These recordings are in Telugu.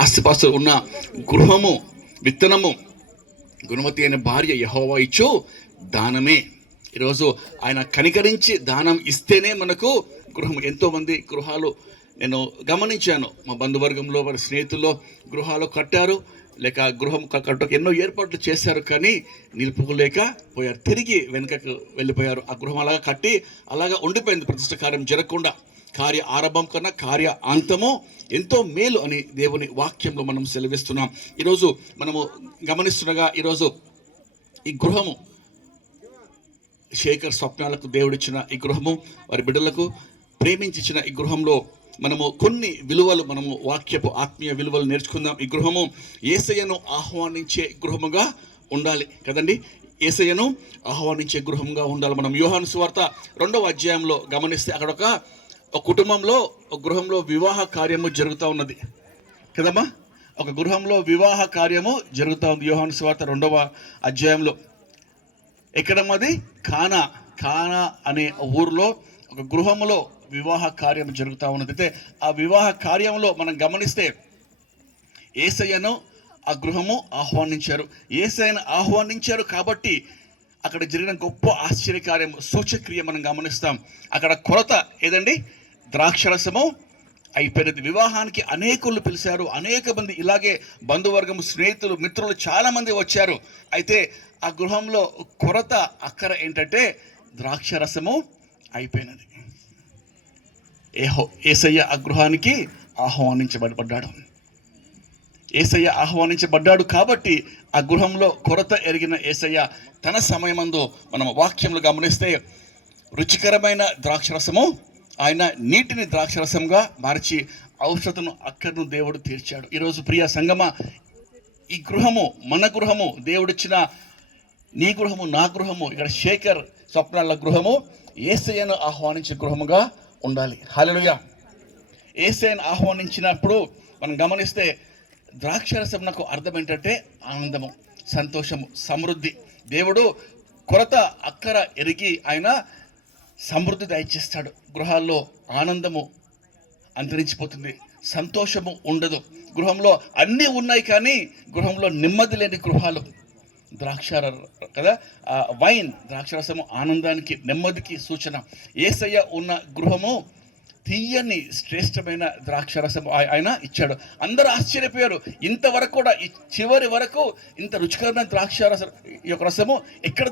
ఆస్తిపాస్తులు ఉన్న గృహము, విత్తనము, గుణవతి అయిన భార్య యెహోవా ఇచ్చు దానమే. ఈరోజు ఆయన కనికరించి దానం ఇస్తేనే మనకు గృహం. ఎంతోమంది గృహాలు నేను గమనించాను, మా బంధువర్గంలో వారి స్నేహితుల్లో గృహాలు కట్టారు, లేక గృహం కట్టకు ఎన్నో ఏర్పాట్లు చేశారు, కానీ నిలుపుకోలేకపోయారు, తిరిగి వెనుకకు వెళ్ళిపోయారు. ఆ గృహం అలాగా కట్టి అలాగా ఉండిపోయింది, ప్రతిష్ట కార్యం జరగకుండా. కార్య ఆరంభం కన్నా కార్య అంతము ఎంతో మేలు అని దేవుని వాక్యంలో మనం సెలవిస్తున్నాం. ఈరోజు మనము గమనిస్తుండగా ఈరోజు ఈ గృహము శేఖర్ స్వప్నాలకు దేవుడిచ్చిన ఈ గృహము, వారి బిడ్డలకు ప్రేమించిన ఈ గృహంలో మనము కొన్ని విలువలు, మనము వాక్యపు ఆత్మీయ విలువలు నేర్చుకుందాం. ఈ గృహము యేసయ్యను ఆహ్వానించే గృహముగా ఉండాలి కదండి. యేసయ్యను ఆహ్వానించే గృహంగా ఉండాలి. మనం యోహాను సువార్త 2వ అధ్యాయంలో గమనిస్తే అక్కడ ఒక కుటుంబంలో, ఒక గృహంలో వివాహ కార్యము జరుగుతూ ఉన్నది కదమ్మా. ఒక గృహంలో వివాహ కార్యము జరుగుతూ ఉంది యోహాను సువార్త 2వ అధ్యాయంలో. ఎక్కడమ్మది? కానా అనే ఊరిలో ఒక గృహంలో వివాహ కార్యం జరుగుతూ ఉన్నది. అయితే ఆ వివాహ కార్యంలో మనం గమనిస్తే యేసయ్యను ఆ గృహము ఆహ్వానించారు. యేసయ్యను ఆహ్వానించారు కాబట్టి అక్కడ జరిగిన గొప్ప ఆశ్చర్యకార్యం, సూచక్రియ మనం గమనిస్తాం. అక్కడ కొరత ఏదండి? ద్రాక్షరసము అయిపోయినది. వివాహానికి అనేకులు పిలిచారు, అనేక మంది ఇలాగే బంధువర్గం, స్నేహితులు, మిత్రులు చాలామంది వచ్చారు. అయితే ఆ గృహంలో కొరత, అక్కర ఏంటంటే ద్రాక్షరసము అయిపోయినది. యేసయ్య ఆ గృహానికి ఆహ్వానించబడ్డాడు. యేసయ్య ఆహ్వానించబడ్డాడు కాబట్టి ఆ గృహంలో కొరత ఎరిగిన యేసయ్య తన సమయమందు మనం వాక్యంలో గమనిస్తే రుచికరమైన ద్రాక్షరసము, ఆయన నీటిని ద్రాక్షరసంగా మార్చి ఔషధను అక్కర్ను దేవుడు తీర్చాడు. ఈరోజు ప్రియ సంగమ, ఈ గృహము మన గృహము, దేవుడిచ్చిన నీ గృహము, నా గృహము, ఇక్కడ శేఖర్ స్వప్నాల గృహము యేసయ్యను ఆహ్వానించే గృహముగా ఉండాలి. హల్లెలూయా. యేసయ్యను ఆహ్వానించినప్పుడు మనం గమనిస్తే ద్రాక్షరసం నాకు అర్థం ఏంటంటే ఆనందము, సంతోషము, సమృద్ధి. దేవుడు కొరత అక్కర ఎరిగి ఆయన సమృద్ధి దయచేస్తాడు. గృహాల్లో ఆనందము అంతరించిపోతుంది, సంతోషము ఉండదు. గృహంలో అన్నీ ఉన్నాయి కానీ గృహంలో నెమ్మది లేని గృహాలు. కదా, వైన్, ద్రాక్షరసము ఆనందానికి, నెమ్మదికి సూచన. యేసయ్య ఉన్న గృహము తీయని శ్రేష్టమైన ద్రాక్షరసము ఆయన ఇచ్చాడు. అందరూ ఆశ్చర్యపోయారు, ఇంతవరకు కూడా ఈ చివరి వరకు ఇంత రుచికరమైన ద్రాక్షరసం, ఈ యొక్క రసము ఎక్కడ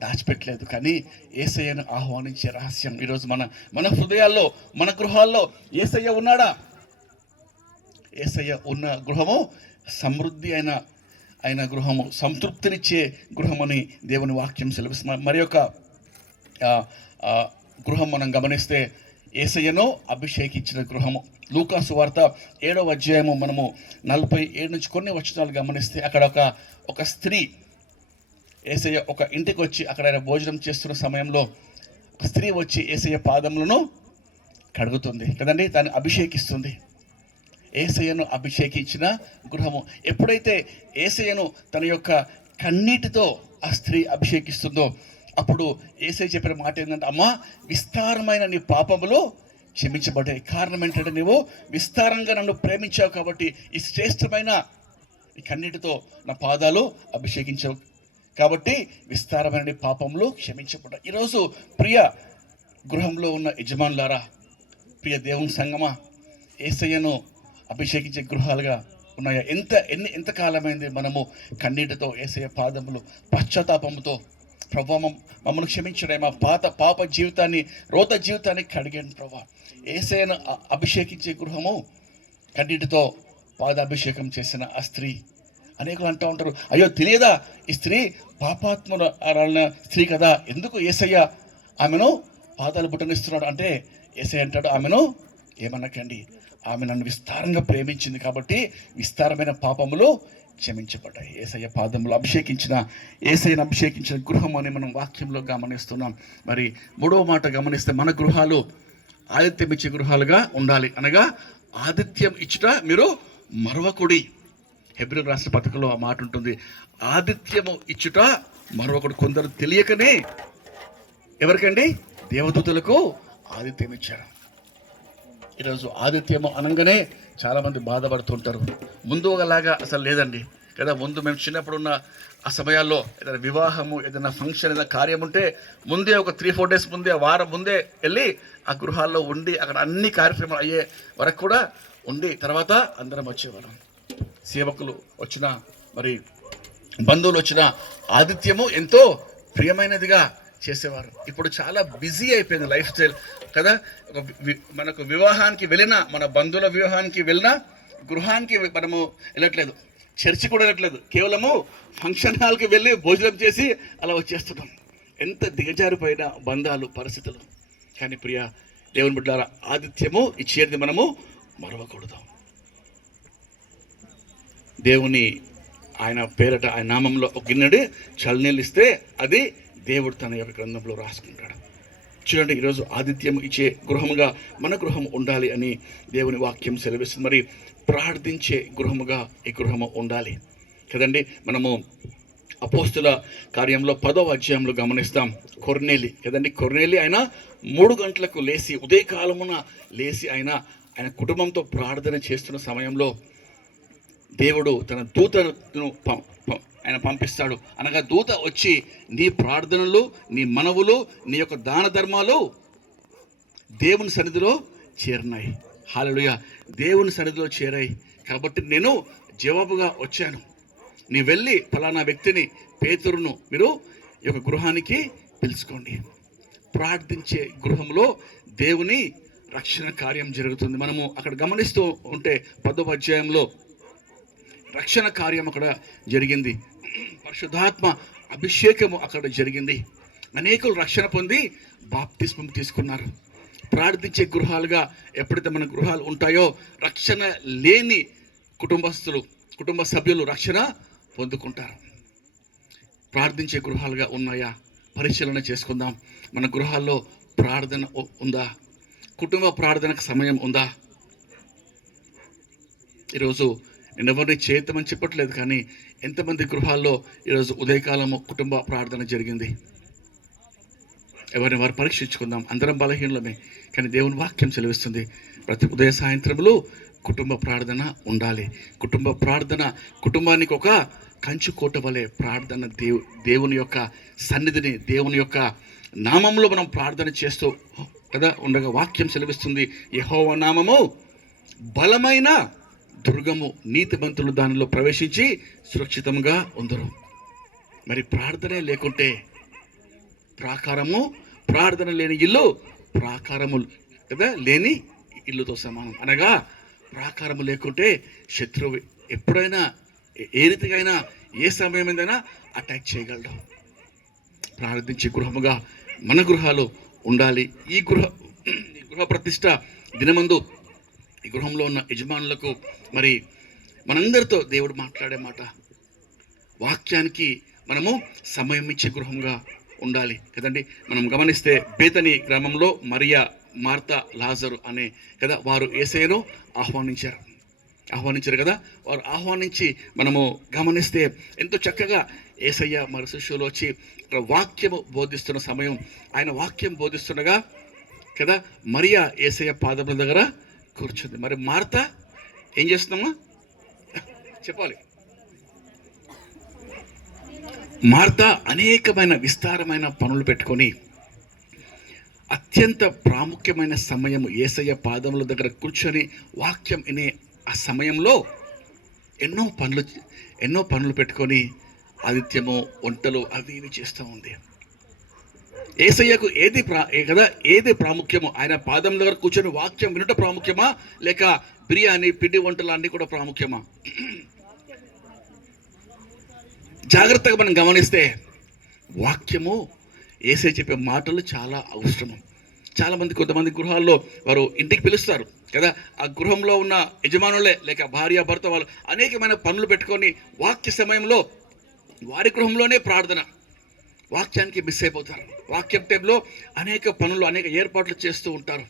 దాచిపెట్టలేదు. కానీ యేసయ్యను ఆహ్వానించే రహస్యం ఈరోజు మన హృదయాల్లో, మన గృహాల్లో యేసయ్య ఉన్నాడా? యేసయ్య ఉన్న గృహము సమృద్ధి అయిన గృహము, సంతృప్తినిచ్చే గృహమని దేవుని వాక్యం సెలవిస్తుంది. మరి యొక్క గృహం మనం గమనిస్తే యేసయ్యను అభిషేకించిన గృహము. లూకా సువార్త 7వ అధ్యాయము మనము 47 నుంచి కొన్ని వచనాలు గమనిస్తే అక్కడ ఒక స్త్రీ, యేసయ్య ఒక ఇంటికి వచ్చి అక్కడ ఆయన భోజనం చేస్తున్న సమయంలో ఒక స్త్రీ వచ్చి యేసయ్య పాదములను కడుగుతుంది కదండి, దాన్ని అభిషేకిస్తుంది. యేసయ్యను అభిషేకించిన గృహము. ఎప్పుడైతే యేసయ్యను తన యొక్క కన్నీటితో ఆ స్త్రీ అభిషేకిస్తుందో అప్పుడు యేసయ్య చెప్పిన మాట ఏంటంటే, అమ్మా, విస్తారమైన నీ పాపములు క్షమించబడ్డాయి. కారణం ఏంటంటే నువ్వు విస్తారంగా నన్ను ప్రేమించావు కాబట్టి, ఈ శ్రేష్టమైన ఈ కన్నీటితో నా పాదాలు అభిషేకించావు కాబట్టి విస్తారమైన నీ పాపములు క్షమించబడ్డాయి. ఈరోజు ప్రియ గృహంలో ఉన్న యజమానులారా, ప్రియ దేవుని సంగమా, యేసయ్యను అభిషేకించే గృహాలుగా ఉన్నాయా? ఎంతకాలమైంది మనము కన్నీటితో యేసయ్య పాదములు, పశ్చాత్తాపముతో, ప్రభా మమ్మల్ని క్షమించడే, మా పాప జీవితాన్ని, రోత జీవితాన్ని కడిగాను ప్రభా. యేసయ్యను అభిషేకించే గృహము కన్నీటితో పాదాభిషేకం చేసిన ఆ స్త్రీ. అనేకులు అంటూ ఉంటారు, అయ్యో తెలియదా ఈ స్త్రీ పాపాత్ముల స్త్రీ కదా, ఎందుకు యేసయ్య ఆమెను పాదాలు బుట్టనిస్తున్నాడు అంటే, యేసయ్య అంటాడు, ఆమెను ఏమనకండి, ఆమె నన్ను విస్తారంగా ప్రేమించింది కాబట్టి విస్తారమైన పాపములు క్షమించబడ్డాయి. యేసయ్య పాదములు యేసయ్యను అభిషేకించిన గృహం అని మనం వాక్యంలో గమనిస్తున్నాం. మరి 3వ మాట గమనిస్తే మన గృహాలు ఆతిథ్యం ఇచ్చే గృహాలుగా ఉండాలి. అనగా ఆతిథ్యం ఇచ్చుట మీరు మరవకుడి. హెబ్రీయులకు రాసిన పత్రికలో ఆ మాట ఉంటుంది, ఆతిథ్యము ఇచ్చుట మరొకడు. కొందరు తెలియకనే ఎవరికండి? దేవదూతలకు ఆతిథ్యం ఇచ్చారు. ఈరోజు ఆతిథ్యము అనగానే చాలామంది బాధపడుతుంటారు. ముందు ఒకలాగా అసలు లేదండి కదా. ముందు మేము చిన్నప్పుడు ఉన్న ఆ సమయాల్లో ఏదైనా వివాహము, ఏదైనా ఫంక్షన్, ఏదైనా కార్యం ఉంటే ముందే ఒక 3-4 డేస్ ముందే, వారం ముందే వెళ్ళి ఆ గృహాల్లో ఉండి అక్కడ అన్ని కార్యక్రమాలు అయ్యే వరకు కూడా ఉండి తర్వాత అందరం వచ్చేవాళ్ళం. సేవకులు వచ్చిన, మరి బంధువులు వచ్చిన ఆతిథ్యము ఎంతో ప్రియమైనదిగా చేసేవారు. ఇప్పుడు చాలా బిజీ అయిపోయింది లైఫ్ స్టైల్ కదా. మనకు వివాహానికి వెళ్ళినా, మన బంధువుల వివాహానికి వెళ్ళినా గృహానికి మనము వెళ్ళట్లేదు, చర్చి కూడా వెళ్ళట్లేదు, కేవలము ఫంక్షన్ హాల్కి వెళ్ళి భోజనం చేసి అలా వచ్చేస్తున్నాం. ఎంత దిగజారిపోయిన బంధాలు, పరిస్థితులు. కానీ ప్రియ దేవుని బిడ్డలారా, ఆతిథ్యము ఇచ్చేది మనము మరవకూడదు. దేవుని ఆయన పేరట, ఆయన నామంలో ఒక గిన్నెడు చల్లనీళ్ళు ఇస్తే అది దేవుడు తన యొక్క గ్రంథంలో రాసుకుంటాడు. చూడండి, ఈరోజు ఆతిథ్యం ఇచ్చే గృహముగా మన గృహం ఉండాలి అని దేవుని వాక్యం సెలవిస్తుంది. మరి ప్రార్థించే గృహముగా ఈ గృహము ఉండాలి కదండి. మనము అపోస్తుల కార్యంలో 10వ అధ్యాయంలో గమనిస్తాం. కొర్నేలి కదండి, కొర్నేలి ఆయన 3 గంటలకు లేచి, ఉదయకాలమున లేచి ఆయన కుటుంబంతో ప్రార్థన చేస్తున్న సమయంలో దేవుడు తన దూతను ఆయన పంపిస్తాడు. అనగా దూత వచ్చి నీ ప్రార్థనలు, నీ మనవులు, నీ యొక్క దాన ధర్మాలు దేవుని సన్నిధిలో చేరినాయి. హల్లెలూయా, దేవుని సన్నిధిలో చేరాయి కాబట్టి నేను జవాబుగా వచ్చాను. నీ వెళ్ళి ఫలానా వ్యక్తిని, పేతురును మీరు ఈ యొక్క గృహానికి పిలుచుకోండి. ప్రార్థించే గృహంలో దేవుని రక్షణ కార్యం జరుగుతుంది. మనము అక్కడ గమనిస్తూ ఉంటే 10వ అధ్యాయంలో రక్షణ కార్యం అక్కడ జరిగింది. పరిశుద్ధాత్మ అభిషేకము అక్కడ జరిగింది. అనేకులు రక్షణ పొంది బాప్తిస్మం తీసుకున్నారు. ప్రార్థించే గృహాలుగా ఎప్పుడైతే మన గృహాలు ఉంటాయో రక్షణ లేని కుటుంబ సభ్యులు రక్షణ పొందుకుంటారు. ప్రార్థించే గృహాలుగా ఉన్నాయా పరిశీలన చేసుకుందాం. మన గృహాల్లో ప్రార్థన ఉందా? కుటుంబ ప్రార్థనకు సమయం ఉందా? ఈరోజు నేను ఎవరిని చేయతమని చెప్పట్లేదు, కానీ ఎంతమంది గృహాల్లో ఈరోజు ఉదయకాలము కుటుంబ ప్రార్థన జరిగింది? ఎవరిని వారు పరీక్షించుకుందాం. అందరం బలహీనలమే, కానీ దేవుని వాక్యం సెలవిస్తుంది ప్రతి ఉదయ సాయంత్రములు కుటుంబ ప్రార్థన ఉండాలి. కుటుంబ ప్రార్థన కుటుంబానికి ఒక కంచు కోట వలె. ప్రార్థన దేవుని యొక్క సన్నిధిని, దేవుని యొక్క నామంలో మనం ప్రార్థన చేస్తూ కదా ఉండగా వాక్యం సెలవిస్తుంది, యెహోవా నామము బలమైన దుర్గము, నీతిమంతులు దానిలో ప్రవేశించి సురక్షితంగా ఉందరు. మరి ప్రార్థనే లేకుంటే ప్రార్థన లేని ఇల్లు ప్రాకారము కదా లేని ఇల్లుతో సమానం. అనగా ప్రాకారము లేకుంటే శత్రువు ఎప్పుడైనా, ఏ రీతికైనా, ఏ సమయమైనా అటాక్ చేయగలడు. ప్రార్థించే గృహముగా మన గృహాలు ఉండాలి. ఈ గృహ ప్రతిష్ట దినమందు ఈ గృహంలో ఉన్న యజమానులకు మరి మనందరితో దేవుడు మాట్లాడే మాట, వాక్యానికి మనము సమయం ఇచ్చే గృహంగా ఉండాలి కదండి. మనం గమనిస్తే బేతనీ గ్రామంలో మరియా, మార్తా, లాజరు అనే కదా వారు యేసయ్యను ఆహ్వానించారు కదా. వారు ఆహ్వానించి మనము గమనిస్తే ఎంతో చక్కగా యేసయ్య మరి శిష్యులు వచ్చి వాక్యము బోధిస్తున్న సమయం, ఆయన వాక్యం బోధిస్తుండగా కదా మరియా యేసయ్య పాదముల దగ్గర కూర్చుంది. మరి మార్తా ఏం చేస్తున్నామా చెప్పాలి. మార్తా అనేకమైన విస్తారమైన పనులు పెట్టుకొని అత్యంత ప్రాముఖ్యమైన సమయము యేసయ్య పాదముల దగ్గర కూర్చొని వాక్యం వినే ఆ సమయంలో ఎన్నో పనులు పెట్టుకొని ఆతిథ్యము, వంటలు అవి ఇవి చేస్తూ ఉంది. యేసయ్యకు ఏది ప్రాముఖ్యమో, ఆయన పాదం దగ్గర కూర్చొని వాక్యం వినుట ప్రాముఖ్యమా, లేక బిర్యానీ, పిండి వంటలు అన్నీ కూడా ప్రాముఖ్యమా? జాగ్రత్తగా మనం గమనిస్తే వాక్యము, యేసయ్య చెప్పే మాటలు చాలా అవసరము. కొంతమంది గృహాల్లో వారు ఇంటికి పిలుస్తారు కదా, ఆ గృహంలో ఉన్న యజమానులే లేక భార్య భర్త వాళ్ళు అనేకమైన పనులు పెట్టుకొని వాక్య సమయంలో వారి గృహంలోనే ప్రార్థన, వాక్యానికి మిస్ అయిపోతారు. వాక్యం టైంలో అనేక పనులు, అనేక ఏర్పాట్లు చేస్తూ ఉంటారు.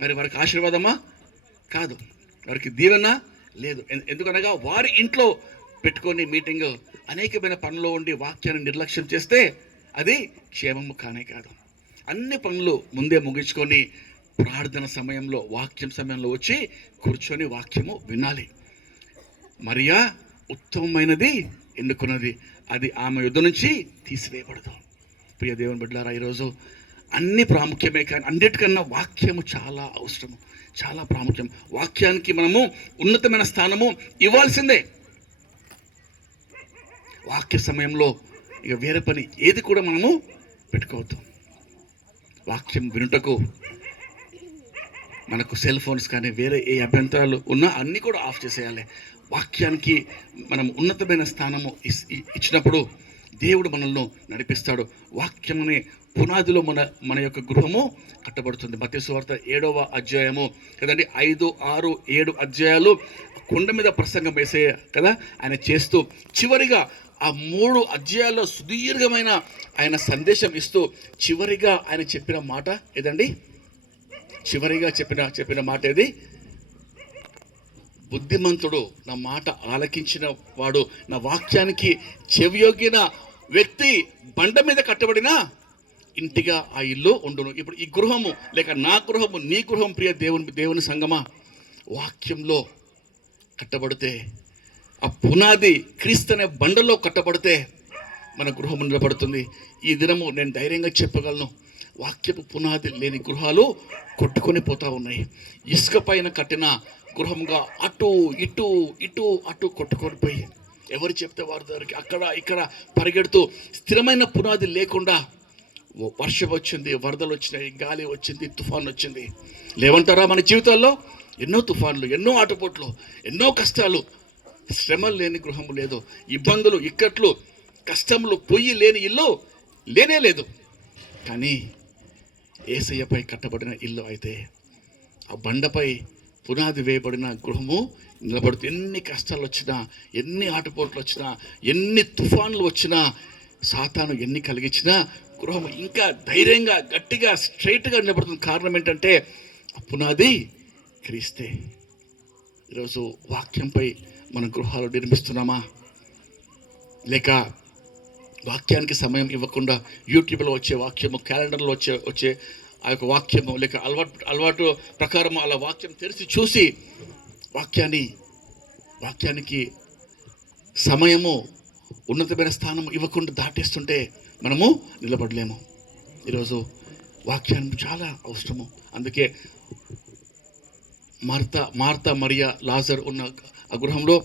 మరి వారికి ఆశీర్వాదమా? కాదు. వారికి దీవెన లేదు. ఎందుకనగా వారి ఇంట్లో పెట్టుకొని మీటింగ్ అనేకమైన పనులు ఉండి వాక్యాన్ని నిర్లక్ష్యం చేస్తే అది క్షేమము కానే కాదు. అన్ని పనులు ముందే ముగించుకొని ప్రార్థన సమయంలో, వాక్యం సమయంలో వచ్చి కూర్చొని వాక్యము వినాలి. మరియా ఉత్తమమైనది ఎన్నుకున్నది, అది ఆమె యుద్ధ నుంచి తీసివేయబడదు. ప్రియ దేవుని బిడ్డలారా, ఈరోజు అన్ని ప్రాముఖ్యమే, కానీ అన్నిటికన్నా వాక్యము చాలా అవసరము, చాలా ప్రాముఖ్యం. వాక్యానికి మనము ఉన్నతమైన స్థానము ఇవ్వాల్సిందే. వాక్య సమయంలో ఇక వేరే పని ఏది కూడా మనము పెట్టుకోవద్దు. వాక్యం వినుటకు మనకు సెల్ ఫోన్స్ కానీ వేరే ఏ అభ్యంతరాలు ఉన్నా అన్నీ కూడా ఆఫ్ చేసేయాలి. వాక్యానికి మనం ఉన్నతమైన స్థానము ఇచ్చినప్పుడు దేవుడు మనల్ని నడిపిస్తాడు. వాక్యం అనే పునాదిలో మన యొక్క గృహము కట్టబడుతుంది. మత్తయి సువార్త 7వ అధ్యాయము కదండి, 5, 6, 7 అధ్యాయాలు కొండ మీద ప్రసంగం వేసే కదా ఆయన చేస్తూ, చివరిగా ఆ 3 అధ్యాయాల్లో సుదీర్ఘమైన ఆయన సందేశం ఇస్తూ చివరిగా ఆయన చెప్పిన మాట ఏదండి? చివరిగా చెప్పిన మాట ఏది? బుద్ధిమంతుడు, నా మాట ఆలకించిన వాడు, నా వాక్యానికి చెవియొగ్గిన వ్యక్తి బండ మీద కట్టబడిన ఇంటిగా ఆ ఇల్లు ఉండును. ఇప్పుడు ఈ గృహము లేక నా గృహము, నీ గృహం, ప్రియ దేవుని సంగమా, వాక్యంలో కట్టబడితే, ఆ పునాది క్రీస్తు అనే బండలో కట్టబడితే మన గృహం నిలబడుతుంది. ఈ దినము నేను ధైర్యంగా చెప్పగలను, వాక్యపు పునాది లేని గృహాలు కొట్టుకొని పోతా ఉన్నాయి. ఇసుక పైన కట్టిన గృహంగా అటు ఇటు ఇటు అటు కొట్టుకొని పోయి ఎవరు చెప్తే వారి దగ్గరికి అక్కడ ఇక్కడ పరిగెడుతూ, స్థిరమైన పునాది లేకుండా వర్షం వచ్చింది, వరదలు వచ్చినాయి, గాలి వచ్చింది, తుఫాన్ వచ్చింది. లేవంటారా? మన జీవితాల్లో ఎన్నో తుఫాన్లు, ఎన్నో ఆటుపోట్లు, ఎన్నో కష్టాలు. శ్రమలు లేని గృహము లేదు, ఇబ్బందులు, ఇక్కట్లు, కష్టములు, పొయ్యి లేని ఇల్లు లేనే లేదు. కానీ యేసయ్యపై కట్టబడిన ఇల్లు అయితే, ఆ బండపై పునాది వేయబడిన గృహము నిలబడుతుంది. ఎన్ని కష్టాలు వచ్చినా, ఎన్ని ఆటుపోట్లు వచ్చినా, ఎన్ని తుఫాన్లు వచ్చినా, సాతాను ఎన్ని కలిగించినా గృహం ఇంకా ధైర్యంగా, గట్టిగా, స్ట్రైట్గా నిలబడుతుంది. కారణం ఏంటంటే ఆ పునాది క్రీస్తే. ఈరోజు వాక్యంపై మన గృహాలు నిర్మిస్తున్నామా? లేక వాక్యానికి సమయం ఇవ్వకుండా యూట్యూబ్లో వచ్చే వాక్యము, క్యాలెండర్లో వచ్చే ఆ యొక్క వాక్యము, లేక అలవాటు ప్రకారము అలా వాక్యం తెరిచి చూసి వాక్యానికి సమయము, ఉన్నతమైన స్థానం ఇవ్వకుండా దాటేస్తుంటే మనము నిలబడలేము. ఈరోజు వాక్యాన్ని చాలా అవసరము. అందుకే మార్తా మరియా లాజర్ ఉన్న ఆ గృహంలో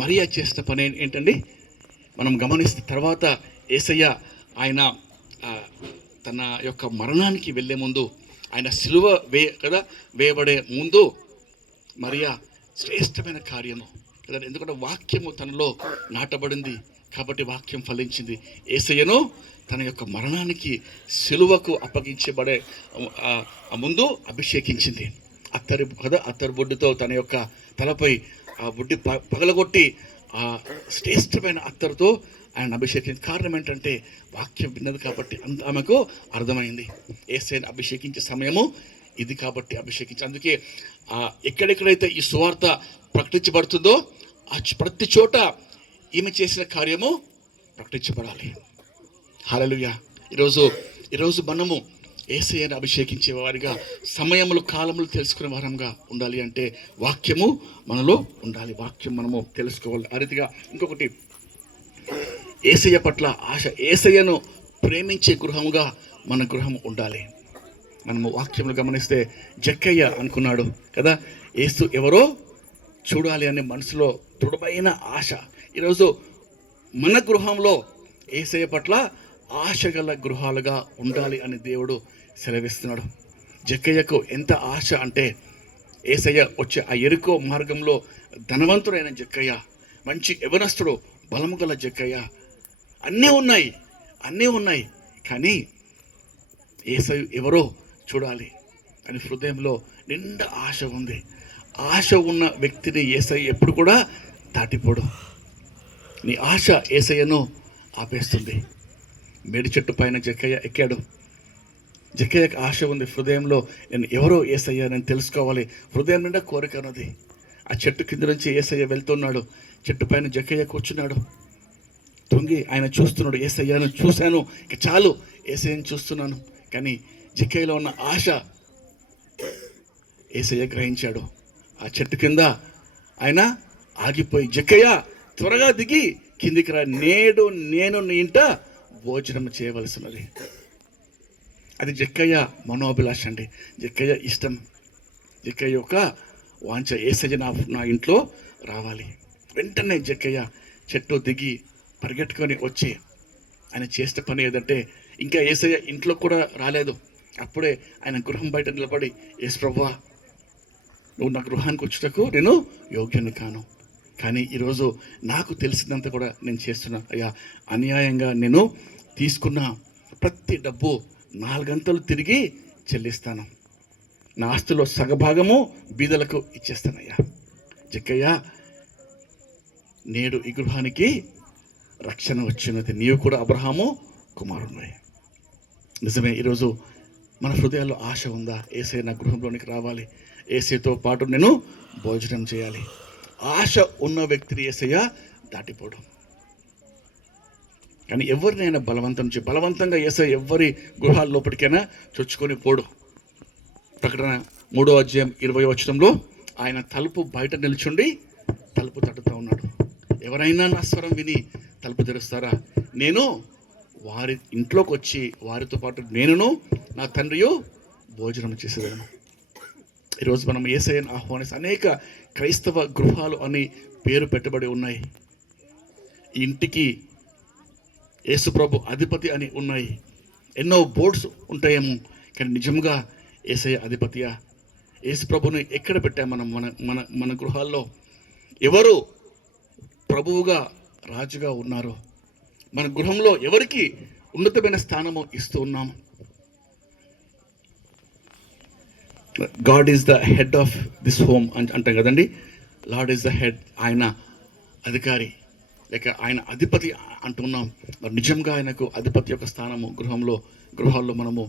మరియా చేసిన పని ఏంటండి? మనం గమనిస్తే తర్వాత యేసయ్య ఆయన తన యొక్క మరణానికి వెళ్ళే ముందు, ఆయన సిలువ వేయబడే ముందు మరియా శ్రేష్టమైన కార్యము కదా, ఎందుకంటే వాక్యము తనలో నాటబడింది కాబట్టి వాక్యం ఫలించింది. యేసయ్యను తన యొక్క మరణానికి, సిలువకు అప్పగించబడే ముందు అభిషేకించింది. అత్తరు బొడ్డుతో తన యొక్క తలపై ఆ బుడ్డి పగలగొట్టి ఆ శ్రేష్టమైన అత్తరుతో ఆయన అభిషేకించి. కారణం ఏంటంటే వాక్యం విన్నది కాబట్టి ఆమెకు అర్థమైంది యేసయ్యను అభిషేకించే సమయము ఇది కాబట్టి అభిషేకించి. అందుకే ఎక్కడెక్కడైతే ఈ సువార్త ప్రకటించబడుతుందో ప్రతి చోట ఈమె చేసిన కార్యము ప్రకటించబడాలి. హల్లెలూయా. ఈరోజు మనము యేసయ్యను అభిషేకించే వారిగా, సమయములు, కాలములు తెలుసుకునే వారంగా ఉండాలి అంటే వాక్యము మనలో ఉండాలి. వాక్యం మనము తెలుసుకోవాలి. ఆ రీతిగా ఇంకొకటి, యేసయ్య పట్ల ఆశ, యేసయ్యను ప్రేమించే గృహముగా మన గృహం ఉండాలి. మనము వాక్యములు గమనిస్తే జక్కయ్య అనుకున్నాడు కదా, యేసు ఎవరో చూడాలి అనే మనసులో దృఢమైన ఆశ. ఈరోజు మన గృహంలో యేసయ్య పట్ల ఆశ గల గృహాలుగా ఉండాలి అని దేవుడు సెలవిస్తున్నాడు. జక్కయ్యకు ఎంత ఆశ అంటే, యేసయ్య వచ్చే ఆ యెరికో మార్గంలో ధనవంతుడైన జక్కయ్య, మంచి యవనస్తుడు, బలము గల జక్కయ్య, అన్నీ ఉన్నాయి కానీ యేసయ్య ఎవరో చూడాలి అని హృదయంలో నిండా ఆశ ఉంది. ఆశ ఉన్న వ్యక్తిని యేసయ్య ఎప్పుడు కూడా దాటిపోడు. నీ ఆశ యేసయ్యను ఆపేస్తుంది. మేడి చెట్టు పైన జక్కయ్య ఎక్కాడు. జక్కయ్యకు ఆశ ఉంది హృదయంలో, నేను ఎవరో యేసయ్య నేను తెలుసుకోవాలి. హృదయం నిండా కోరిక ఉన్నది. ఆ చెట్టు కింద నుంచి యేసయ్య వెళ్తున్నాడు. చెట్టు పైన జక్కయ్య కూర్చున్నాడు. తొంగి ఆయన చూస్తున్నాడు, యేసయ్యను చూశాను, ఇక చాలు యేసయ్యను చూస్తున్నాను. కానీ జక్కయ్యలో ఉన్న ఆశ యేసయ్య గ్రహించాడు. ఆ చెట్టు కింద ఆయన ఆగిపోయి, జక్కయ్య త్వరగా దిగి కిందికి రా, నేడు నేను నీ ఇంట భోజనం చేయవలసినది. అది జక్కయ్య మనోభిలాష అండి, జక్కయ్య ఇష్టం, జక్కయ్య యొక్క వాంఛ. యేసయ్య నా ఇంట్లో రావాలి. వెంటనే జక్కయ్య చెట్టు దిగి పరిగెట్టుకొని వచ్చి ఆయన చేసిన పని ఏదంటే, ఇంకా యేసయ్య ఇంట్లో కూడా రాలేదు, అప్పుడే ఆయన గృహం బయట నిలబడి, యేసు ప్రభువా, నువ్వు నా గృహానికి వచ్చుటకు నేను యోగ్యుని కాను, కానీ ఈరోజు నాకు తెలిసినంత కూడా నేను చేస్తున్నా అయ్యా. అన్యాయంగా నేను తీసుకున్న ప్రతి డబ్బు 4 గంటలు తిరిగి చెల్లిస్తాను, నా ఆస్తిలో సగభాగము బీదలకు ఇచ్చేస్తానయ్యా. జక్కయ్య, నేడు ఈ గృహానికి రక్షణ వచ్చినది, నీవు కూడా అబ్రహాము కుమారుడివే. నిజమే, ఈరోజు మన హృదయాల్లో ఆశ ఉందా? యేసయ్య నా గృహంలోనికి రావాలి, యేసయ్యతో పాటు నేను భోజనం చేయాలి. ఆశ ఉన్న వ్యక్తిని యేసయ్య దాటిపోడు. కానీ ఎవరినైనా బలవంతంగా యేసయ్య ఎవరి గృహాల లోపలికైనా చొచ్చుకొని పోడు. ప్రకటన 3వ అధ్యాయం 20వ వచనంలో ఆయన తలుపు బయట నిల్చుండి తలుపు తట్టుతూ ఉన్నాడు. ఎవరైనా నా స్వరం విని తలుపు తెరుస్తారా, నేను వారి ఇంట్లోకి వచ్చి వారితో పాటు నేనును నా తండ్రియు భోజనం చేసేదాను. ఈరోజు మనం యేసయ్యను ఆహ్వానిస్తే అనేక క్రైస్తవ గృహాలు అని పేరు పెట్టబడి ఉన్నాయి. ఈ ఇంటికి యేసుప్రభు అధిపతి అని ఉన్నాయి, ఎన్నో బోర్డ్స్ ఉంటాయేమో, కానీ నిజంగా యేసయ్య అధిపతియా? యేసుప్రభుని ఎక్కడ పెట్టాం మనం? మన మన మన గృహాల్లో ఎవరు ప్రభువుగా రాజుగా ఉన్నారో, మన గృహంలో ఎవరికి ఉన్నతమైన స్థానము ఇస్తూ ఉన్నాము? God is the head of this home అంటాం కదండి. లార్డ్ ఈజ్ ద హెడ్, ఆయన అధికారి లేక ఆయన అధిపతి అంటున్నాం. మరి నిజంగా ఆయనకు అధిపతి యొక్క స్థానము గృహాల్లో మనము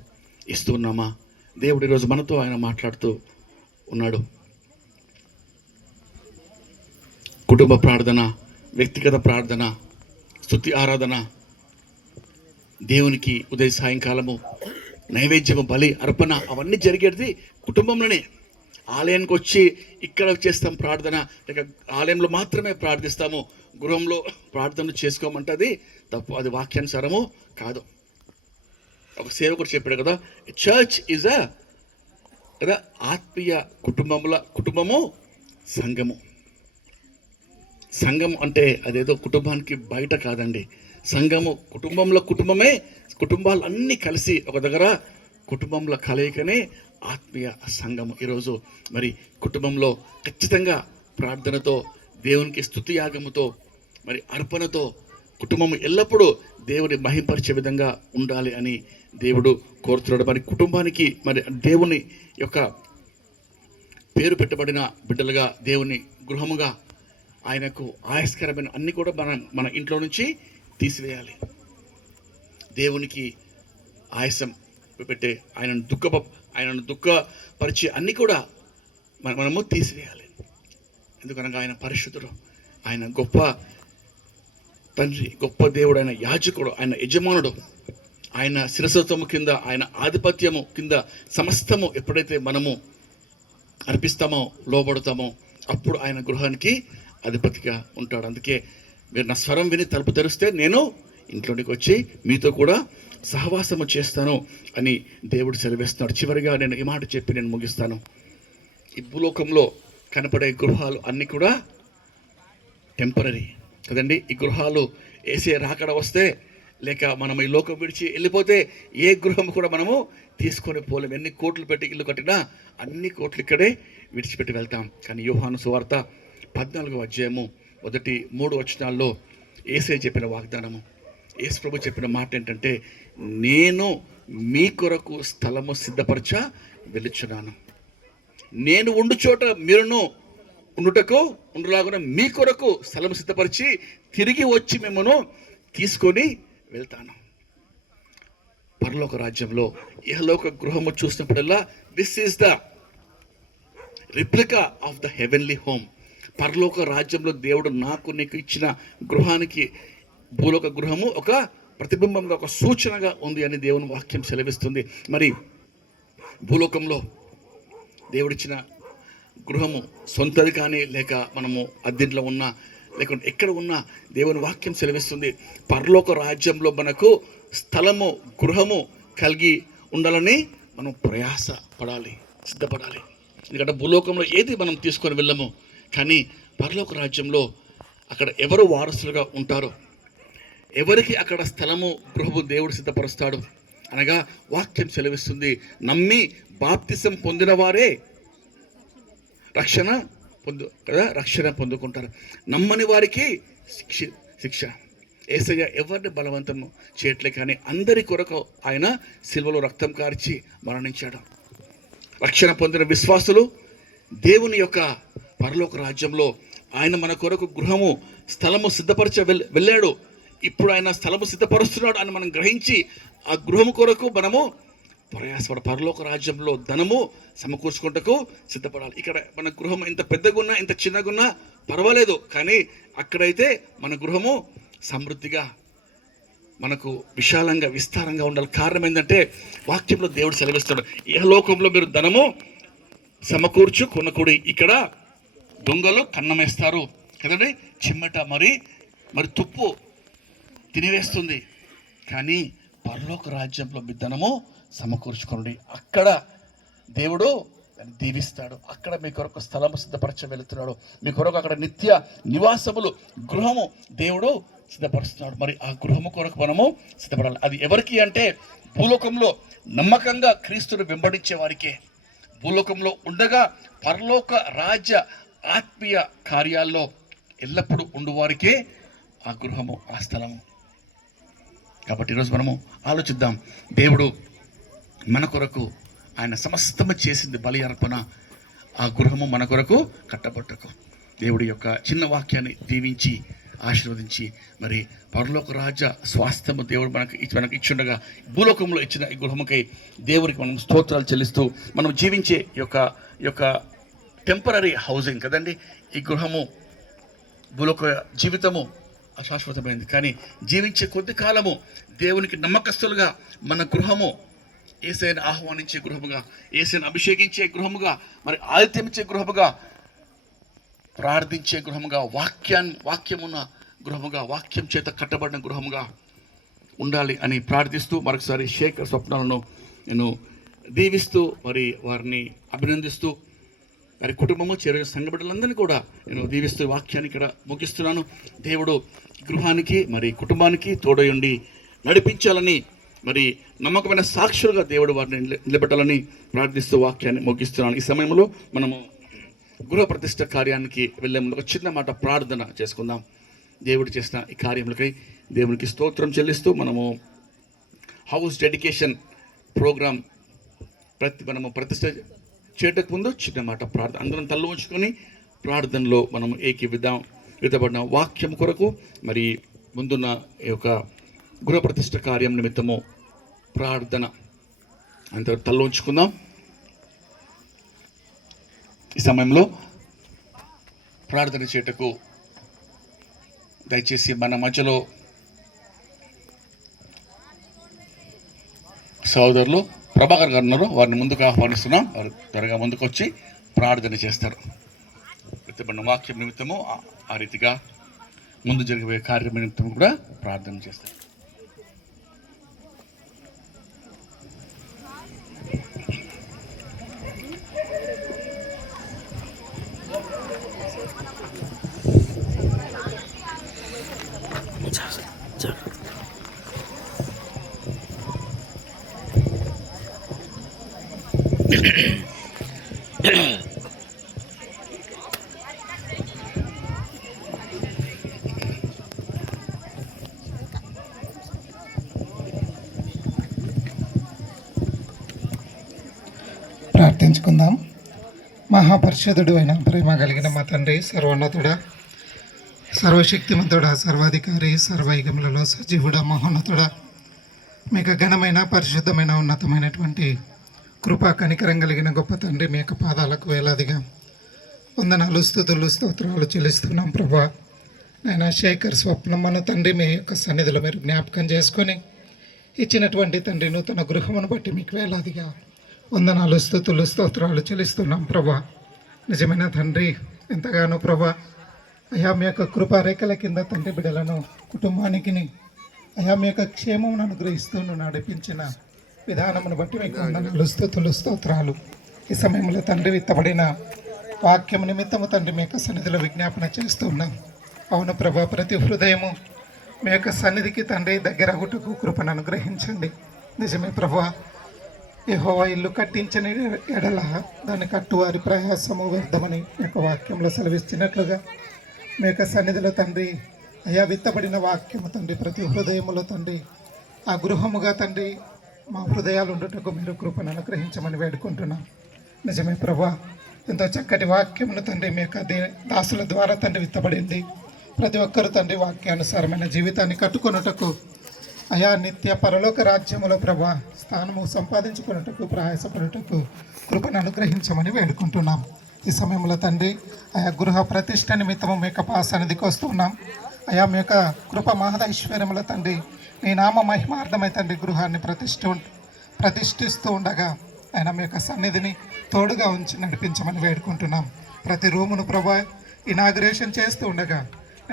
ఇస్తూ ఉన్నామా? దేవుడు ఈరోజు మనతో ఆయన మాట్లాడుతూ ఉన్నాడు. కుటుంబ ప్రార్థన, వ్యక్తిగత ప్రార్థన, స్తుతి ఆరాధన, దేవునికి ఉదయ సాయంకాలము నైవేద్యము, బలి అర్పణ, అవన్నీ జరిగేది కుటుంబంలోనే. ఆలయానికి వచ్చి ఇక్కడ చేస్తాం ప్రార్థన, లేక ఆలయంలో మాత్రమే ప్రార్థిస్తాము, గృహంలో ప్రార్థన చేసుకోమంటే అది తప్పు, అది వాక్యానుసారము కాదు. ఒక సేవకుడు చెప్పాడు కదా, చర్చ్ ఈజ్ కదా ఆత్మీయ కుటుంబము సంఘము. సంఘం అంటే అదేదో కుటుంబానికి బయట కాదండి. సంఘము కుటుంబమే, కుటుంబాలు అన్నీ కలిసి ఒక దగ్గర కుటుంబంలో కలయికనే ఆత్మీయ సంఘము. ఈరోజు మరి కుటుంబంలో ఖచ్చితంగా ప్రార్థనతో, దేవునికి స్తుతి యాగముతో, మరి అర్పణతో కుటుంబం ఎల్లప్పుడూ దేవుని మహింపరిచే విధంగా ఉండాలి అని దేవుడు కోరుతున్నాడు. మరి కుటుంబానికి మరి దేవుని యొక్క పేరు పెట్టబడిన బిడ్డలుగా, దేవుని గృహముగా, ఆయనకు ఆయస్కరమైన అన్ని కూడా మన ఇంట్లో నుంచి తీసివేయాలి. దేవునికి ఆయాసం పెట్టే, ఆయనను దుఃఖపరిచే అన్ని కూడా మనము తీసివేయాలి. ఎందుకనగా ఆయన పరిశుద్ధుడు, ఆయన గొప్ప తండ్రి, గొప్ప దేవుడు, ఆయన యాజకుడు, ఆయన యజమానుడు. ఆయన శిరస్వత్వము కింద, ఆయన ఆధిపత్యము కింద సమస్తము ఎప్పుడైతే మనము అర్పిస్తామో, లోబడతామో, అప్పుడు ఆయన గృహానికి అధిపతిగా ఉంటాడు. అందుకే మీరు నా స్వరం విని తలుపు తెరిస్తే నేను ఇంట్లోనికి వచ్చి మీతో కూడా సహవాసము చేస్తాను అని దేవుడు సెలవిస్తున్నాడు. చివరిగా నేను ఈ మాట చెప్పి నేను ముగిస్తాను. ఈ భూలోకంలో కనపడే గృహాలు అన్నీ కూడా టెంపరీ కదండి. ఈ గృహాలు యేసయ్య రాకడ వస్తే, లేక మనం ఈ లోకం విడిచి వెళ్ళిపోతే ఏ గృహం కూడా మనము తీసుకొని పోలేము. ఎన్ని కోట్లు పెట్టి ఇల్లు కట్టినా అన్ని కోట్లు ఇక్కడే విడిచిపెట్టి వెళ్తాం. కానీ యోహాను సువార్త 14వ అధ్యాయము 1-3 వచనాల్లో యేసయ్య చెప్పిన వాగ్దానము, యేసు ప్రభు చెప్పిన మాట ఏంటంటే, నేను మీ కొరకు స్థలము సిద్ధపరచ వెలుచున్నాను. నేను ఉండు చోట మీరును ఉండులాగున మీ కొరకు స్థలం సిద్ధపరిచి తిరిగి వచ్చి మిమ్మను తీసుకొని వెళ్తాను. పరలోక రాజ్యంలో ఇహలోక గృహము చూసినప్పుడల్లా this is the replica of the heavenly home. పరలోక రాజ్యంలో దేవుడు నీకు ఇచ్చిన గృహానికి భూలోక గృహము ఒక ప్రతిబింబంగా, ఒక సూచనగా ఉంది అని దేవుని వాక్యం సెలవిస్తుంది. మరి భూలోకంలో దేవుడిచ్చిన గృహము సొంతది కానీ లేక మనము అద్దెంట్లో ఉన్నా లేకుంటే ఎక్కడ ఉన్నా దేవుని వాక్యం సెలవిస్తుంది పరలోక రాజ్యంలో మనకు స్థలము గృహము కలిగి ఉండాలని మనం ప్రయాస పడాలి, సిద్ధపడాలి. ఎందుకంటే భూలోకంలో ఏది మనం తీసుకొని వెళ్ళము, కానీ పరలోక రాజ్యంలో అక్కడ ఎవరు వారసులుగా ఉంటారో, ఎవరికి అక్కడ స్థలము గృహము దేవుడు సిద్ధపరుస్తాడు అనగా వాక్యం సెలవిస్తుంది నమ్మి బాప్తిసం పొందిన వారే రక్షణ పొందుకుంటారు. నమ్మని వారికి శిక్ష. యేసయ్య ఎవరిని బలవంతం చేయట్లే, కానీ అందరి కొరకు ఆయన సిలువలో రక్తం కార్చి మరణించాడు. రక్షణ పొందిన విశ్వాసులు దేవుని యొక్క పరలోక రాజ్యంలో ఆయన మన కొరకు గృహము స్థలము సిద్ధపరచ వెళ్ళాడు. ఇప్పుడు ఆయన స్థలము సిద్ధపరుస్తున్నాడు అని మనం గ్రహించి ఆ గృహము కొరకు మనము ప్రయాసపడ పరలోక రాజ్యంలో ధనము సమకూర్చుకుంటకు సిద్ధపడాలి. ఇక్కడ మన గృహం ఎంత పెద్దగున్నా ఎంత చిన్నగున్నా పర్వాలేదు, కానీ అక్కడైతే మన గృహము సమృద్ధిగా మనకు విశాలంగా విస్తారంగా ఉండాలి. కారణం ఏంటంటే వాక్యంలో దేవుడు సెలవిస్తాడు ఇహలోకంలో మీరు ధనము సమకూర్చు కొనకూడి, ఇక్కడ దొంగలు కన్నమేస్తారు కదండి, చిమ్మట మరి తుప్పు తినివేస్తుంది, కానీ పరలోక రాజ్యంలో మీ ధనము సమకూర్చుకోండి. అక్కడ దేవుడు దీవిస్తాడు. అక్కడ మీ కొరకు స్థలము సిద్ధపరచ వెళుతున్నాడు. మీ కొరకు అక్కడ నిత్య నివాసములు గృహము దేవుడు సిద్ధపరుస్తున్నాడు. మరి ఆ గృహము కొరకు మనము సిద్ధపడాలి. అది ఎవరికి అంటే భూలోకంలో నమ్మకంగా క్రీస్తుని వెంబడించే వారికే, భూలోకంలో ఉండగా పరలోక రాజ్య ఆత్మీయ కార్యాల్లో ఎల్లప్పుడూ ఉండువారికే ఆ గృహము, ఆ స్థలము. కాబట్టి ఈరోజు మనము ఆలోచిద్దాం. దేవుడు మన కొరకు ఆయన సమస్తము చేసింది బలి అర్పణ, ఆ గృహము మన కొరకు కట్టబట్టకు. దేవుడి యొక్క చిన్న వాక్యాన్ని దీవించి ఆశీర్వదించి మరి పరలోక రాజ్య స్వాస్థ్యము దేవుడు మనకు ఇచ్చుండగా భూలోకంలో ఇచ్చిన ఈ గృహముకై దేవుడికి మనం స్తోత్రాలు చెల్లిస్తూ మనం జీవించే యొక్క టెంపరీ హౌసింగ్ కదండి, ఈ గృహము భూలోక జీవితము అశాశ్వతమైంది, కానీ జీవించే కొద్ది కాలము దేవునికి నమ్మకస్తులుగా మన గృహము యేసయ్యను ఆహ్వానించే గృహముగా, యేసయ్యను అభిషేకించే గృహముగా, మరి ఆతిథ్యమిచ్చే గృహముగా, ప్రార్థించే గృహముగా, వాక్యమున్న గృహముగా, వాక్యం చేత కట్టబడిన గృహముగా ఉండాలి అని ప్రార్థిస్తూ మరొకసారి శేఖర్ స్వప్నాలను నేను దీవిస్తూ మరి వారిని అభినందిస్తూ వారి కుటుంబము చేరే సంఘ బిడ్డలందరినీ కూడా నేను దీవిస్తూ వాక్యాన్ని ఇక్కడ ముగిస్తున్నాను. దేవుడు గృహానికి మరి కుటుంబానికి తోడయుండి నడిపించాలని, మరి నమ్మకమైన సాక్షులుగా దేవుడు వారిని నిలబెట్టాలని ప్రార్థిస్తూ వాక్యాన్ని ముగిస్తున్నాను. ఈ సమయంలో మనము గృహ ప్రతిష్ట కార్యానికి వెళ్ళే ముందు ఒక చిన్న మాట ప్రార్థన చేసుకుందాం. దేవుడు చేసిన ఈ కార్యములకై దేవునికి స్తోత్రం చెల్లిస్తూ మనము హౌస్ డెడికేషన్ ప్రోగ్రాం మనము ప్రతిష్ట చేయటకు ముందు చిన్న మాట ప్రార్థన, అందరం తల్లు ఉంచుకొని ప్రార్థనలో మనము ఏకీవిధపడిన వాక్యం కొరకు మరి ముందున్న ఈ యొక్క గృహ ప్రతిష్ట కార్యం నిమిత్తము ప్రార్థన అందరూ తల్లు ఉంచుకుందాం. ఈ సమయంలో ప్రార్థన చేయటకు దయచేసి మన మధ్యలో సోదరులు ప్రభాకర్ గారు ఉన్నారు, వారిని ముందుకు ఆహ్వానిస్తున్నాం. వారు త్వరగా ముందుకు వచ్చి ప్రార్థన చేస్తారు. ఎత్తబడిన వాక్యం నిమిత్తము ఆ రీతిగా ముందు జరిగే కార్యం నిమిత్తం కూడా ప్రార్థన చేస్తారు. ప్రార్థించుకుందాం. మహాపరిషదుడు అయిన ప్రేమ కలిగిన మా తండ్రి, సర్వోన్నతుడా, సర్వశక్తిమంతుడా, సర్వాధికారి, సర్వయుగములలో సజీవుడా, మహోన్నతుడా, మీకు ఘనమైన పరిశుద్ధమైన ఉన్నతమైనటువంటి కృపా కనికరం కలిగిన గొప్ప తండ్రి, మీ యొక్క పాదాలకు వేలాదిగా వందనాలు, స్తుతులు, స్తోత్రాలు చెల్లిస్తున్నాం ప్రభా. నేను శేఖర్ స్వప్నం మన తండ్రి మీ యొక్క సన్నిధిలో మీరు జ్ఞాపకం చేసుకొని ఇచ్చినటువంటి తండ్రి నూతన గృహమును బట్టి మీకు వేలాదిగా వందనాలు, స్తుతులు, స్తోత్రాలు చెల్లిస్తున్నాం ప్రభా. నిజమైన తండ్రి, ఎంతగానో ప్రభా అయా మీ యొక్క కృపారేఖల కింద తండ్రి బిడ్డలను కుటుంబానికి అయా మీ యొక్క క్షేమమును అనుగ్రహిస్తూ నడిపించిన విధానమును బట్టి మీకు వందనాలు, స్తుతులు, స్తోత్రాలు. ఈ సమయంలో తండ్రి విత్తబడిన వాక్యం నిమిత్తము తండ్రి మీ యొక్క సన్నిధిలో విజ్ఞాపన చేస్తూ ఉన్నాం. అవును ప్రభా, ప్రతి హృదయము మీ యొక్క సన్నిధికి తండ్రి దగ్గర గుటకు కృపను అనుగ్రహించండి. నిజమే ప్రభా, యెహోవా ఇల్లు కట్టించని ఎడల దాన్ని కట్టువారి ప్రయాసము వ్యర్థమని మీ యొక్క వాక్యంలో సెలవిస్తున్నట్లుగా మీ యొక్క సన్నిధిలో తండ్రి అయా విత్తబడిన వాక్యము తండ్రి ప్రతి హృదయములో తండ్రి ఆ గృహముగా తండ్రి మా హృదయాలు ఉండుటకు మీరు కృపను అనుగ్రహించమని వేడుకుంటున్నాం. నిజమే ప్రభా, ఎంతో చక్కటి వాక్యమును తండ్రి మీ యొక్క దాసుల ద్వారా తండ్రి విత్తబడింది. ప్రతి ఒక్కరు తండ్రి వాక్యానుసారమైన జీవితాన్ని కట్టుకొనుటకు అయా నిత్య పరలోక రాజ్యములో ప్రభా స్థానము సంపాదించుకున్నటకు ప్రయాసపడుటకు కృపను అనుగ్రహించమని వేడుకుంటున్నాం. ఈ సమయంలో తండ్రి ఆయా గృహ ప్రతిష్ట నిమిత్తము మీ యొక్క సన్నిధికి వస్తున్నాం. అయా మీ యొక్క కృప మహదైశ్వర్యముల తండ్రి నీ నామ మహిమార్థమై తండ్రి గృహాన్ని ప్రతిష్ఠిస్తూ ఉండగా ఆయన మీ యొక్క సన్నిధిని తోడుగా ఉంచి నడిపించమని వేడుకుంటున్నాం. ప్రతి రూమును ప్రభా ఇనాగ్రేషన్ చేస్తూ ఉండగా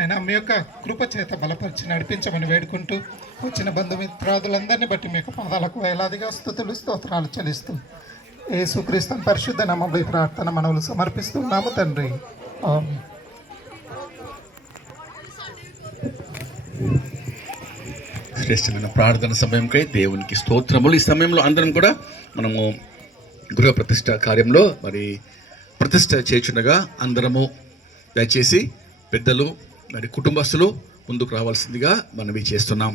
ఆయన మీ యొక్క కృప చేత బలపరిచి నడిపించమని వేడుకుంటూ వచ్చిన బంధుమిత్రాదులందరినీ బట్టి మీ యొక్క పాదాలకు వేలాదిగా స్తుతులు, స్తోత్రాలు చెల్లిస్తూ యేసుక్రీస్తు పరిశుద్ధ నామములో ఈ ప్రార్థన మనవులు సమర్పిస్తున్నాము తండ్రి. ఆమేన్. శ్రేష్టమైన ప్రార్థన సమయంకై దేవునికి స్తోత్రములు. ఈ సమయంలో అందరం కూడా మనము గృహ ప్రతిష్ట కార్యంలో మరి ప్రతిష్ట చేయుచుండగా అందరము దయచేసి పెద్దలు మరి కుటుంబస్తులు ముందుకు రావాల్సిందిగా మనవి చేస్తున్నాం.